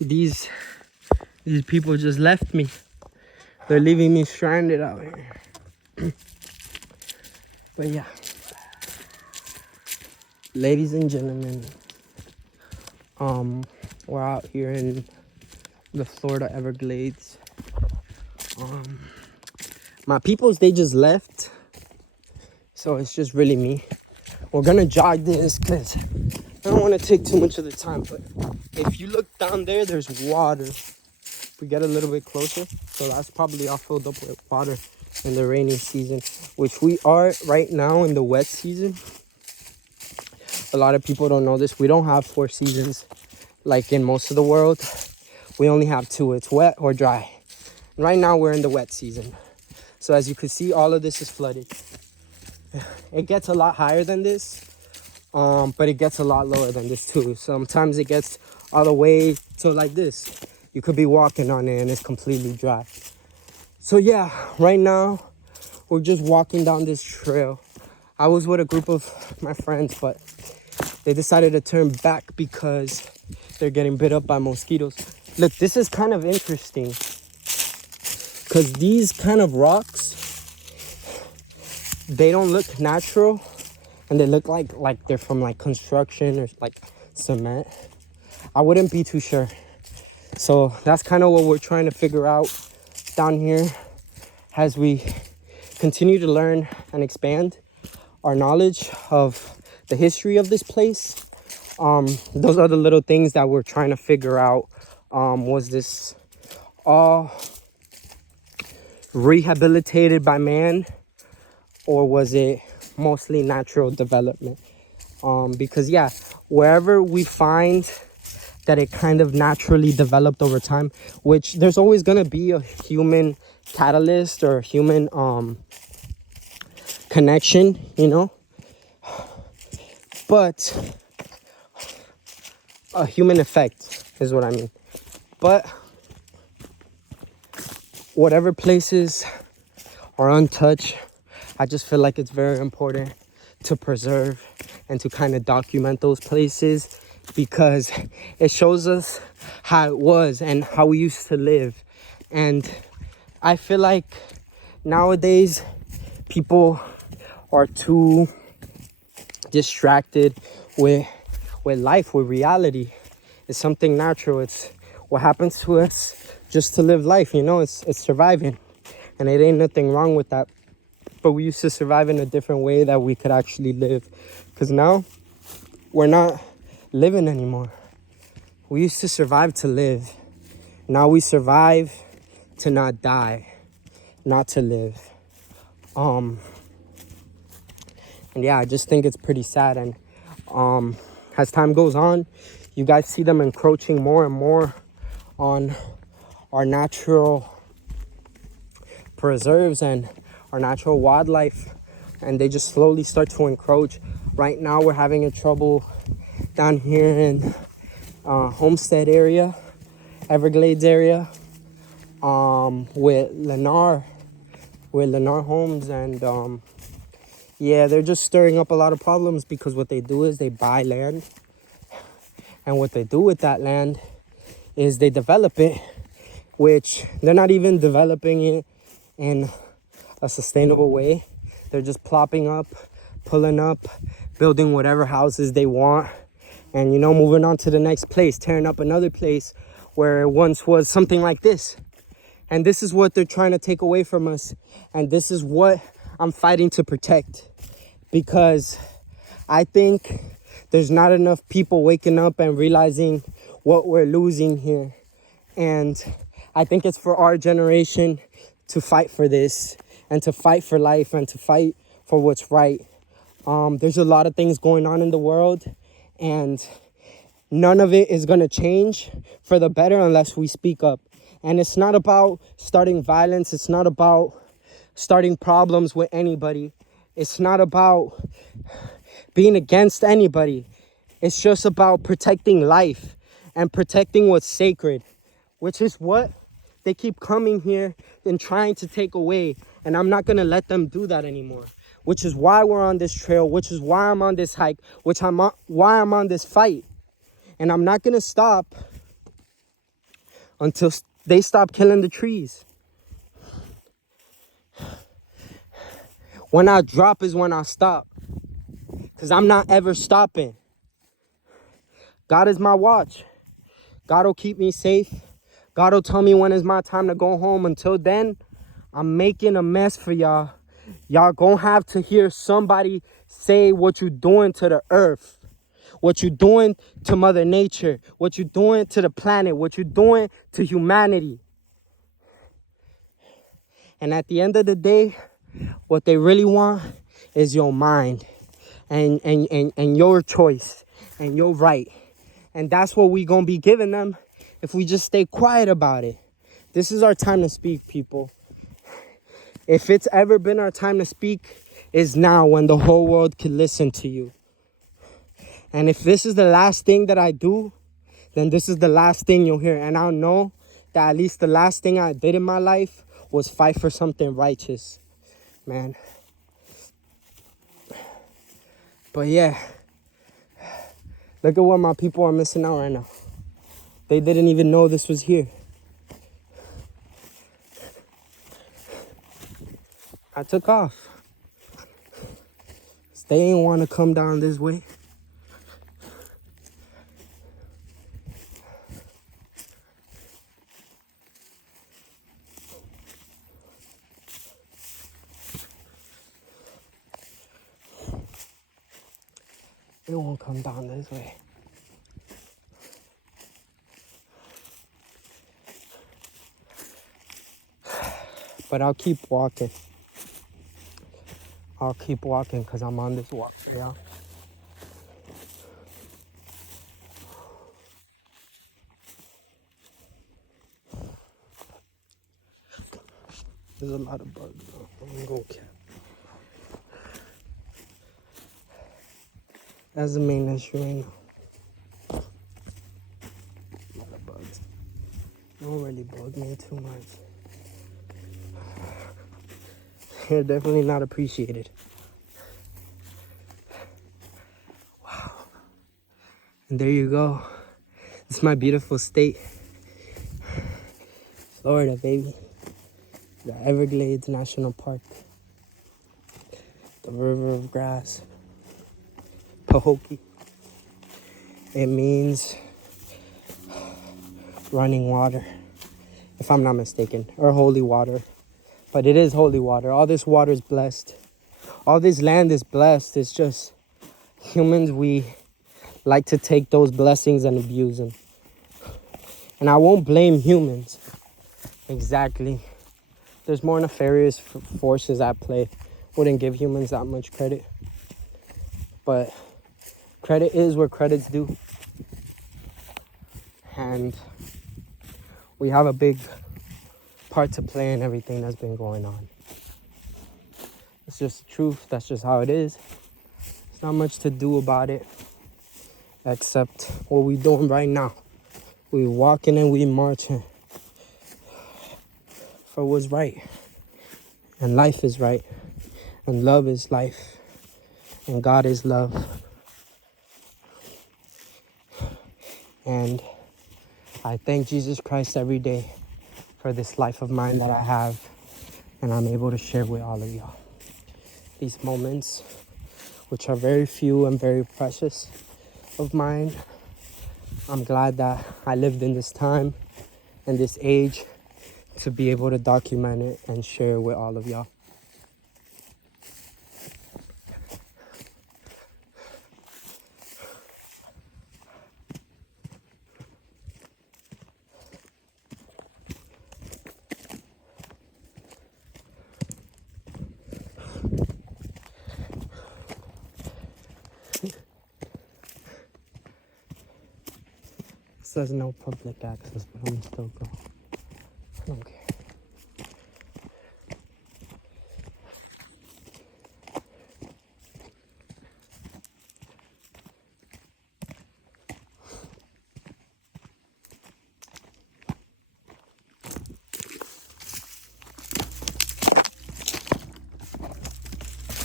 these people just left me. They're leaving me stranded out here. But yeah, ladies and gentlemen, we're out here in the Florida Everglades. My peoples, they just left, so it's just really me. We're gonna jog this because I don't want to take too much of the time, but if you look down there, there's water. If we get a little bit closer, so that's probably all filled up with water in the rainy season, which we are right now in the wet season. A lot of people don't know this. We don't have 4 seasons like in most of the world. We only have 2. It's wet or dry. And right now we're in the wet season. So as you can see, all of this is flooded. It gets a lot higher than this, but it gets a lot lower than this too. Sometimes it gets all the way to like this. You could be walking on it and it's completely dry. So yeah, right now we're just walking down this trail. I was with a group of my friends, but they decided to turn back because they're getting bit up by mosquitoes. Look, this is kind of interesting because these kind of rocks, they don't look natural, and they look like they're from like construction or like cement. I wouldn't be too sure. So that's kind of what we're trying to figure out down here as we continue to learn and expand our knowledge of the history of this place. Those are the little things that we're trying to figure out. Was this all rehabilitated by man, or was it mostly natural development? Because yeah, wherever we find that it kind of naturally developed over time, which there's always gonna be a human catalyst or human connection, you know, but a human effect is what I mean. But whatever places are untouched, I just feel like it's very important to preserve and to kind of document those places, because it shows us how it was and how we used to live. And I feel like nowadays people are too distracted with life, with reality. It's something natural. It's what happens to us just to live life, you know. It's surviving, and it ain't nothing wrong with that. But we used to survive in a different way that we could actually live, because now we're not living anymore. We used to survive to live. Now we survive to not die, not to live. And yeah, I just think it's pretty sad. And as time goes on, you guys see them encroaching more and more on our natural preserves and our natural wildlife, and they just slowly start to encroach. Right now we're having a trouble down here in Homestead area, Everglades area, with Lennar Homes, and yeah, they're just stirring up a lot of problems, because what they do is they buy land, and what they do with that land is they develop it, which they're not even developing it in a sustainable way. They're just plopping up, pulling up, building whatever houses they want, and, you know, moving on to the next place, tearing up another place where it once was something like this. And this is what they're trying to take away from us, and this is what I'm fighting to protect, because I think there's not enough people waking up and realizing what we're losing here. And I think it's for our generation to fight for this, and to fight for life, and to fight for what's right. There's a lot of things going on in the world, and none of it is going to change for the better unless we speak up. And it's not about starting violence. It's not about starting problems with anybody. It's not about being against anybody. It's just about protecting life and protecting what's sacred, which is what they keep coming here and trying to take away. And I'm not going to let them do that anymore, which is why we're on this trail, which is why I'm on this hike, why I'm on this fight. And I'm not going to stop until they stop killing the trees. When I drop is when I stop. Because I'm not ever stopping. God is my watch. God will keep me safe. God will tell me when is my time to go home. Until then, I'm making a mess for y'all. Y'all gonna have to hear somebody say what you doing to the earth, what you doing to Mother Nature, what you doing to the planet, what you doing to humanity. And at the end of the day, what they really want is your mind and your choice and your right. And that's what we gonna be giving them if we just stay quiet about it. This is our time to speak, people. If it's ever been our time to speak, is now, when the whole world can listen to you. And if this is the last thing that I do, then this is the last thing you'll hear. And I'll know that at least the last thing I did in my life was fight for something righteous, man. But yeah, look at what my people are missing out right now. They didn't even know this was here. I took off. They ain't want to come down this way. They won't come down this way. But I'll keep walking. I'll keep walking because I'm on this walk, yeah. There's a lot of bugs. I'm gonna go cap. That's the main issue right now. A lot of bugs. They don't really bug me too much. They're definitely not appreciated. Wow. And there you go. This is my beautiful state. Florida, baby. The Everglades National Park. The River of Grass. Pahokee. It means running water, if I'm not mistaken, or holy water. But it is holy water. All this water is blessed. All this land is blessed. It's just humans, we like to take those blessings and abuse them. And I won't blame humans. Exactly. There's more nefarious forces at play. Wouldn't give humans that much credit. But credit is where credit's due. And we have a big part to play in everything that's been going on. It's just the truth. That's just how it is. There's not much to do about it except what we're doing right now. We're walking and we're marching for what's right. And life is right. And love is life. And God is love. And I thank Jesus Christ every day for this life of mine that I have, and I'm able to share with all of y'all. These moments, which are very few and very precious of mine, I'm glad that I lived in this time and this age to be able to document it and share it with all of y'all. It says no public access, but I'm still going. I don't care.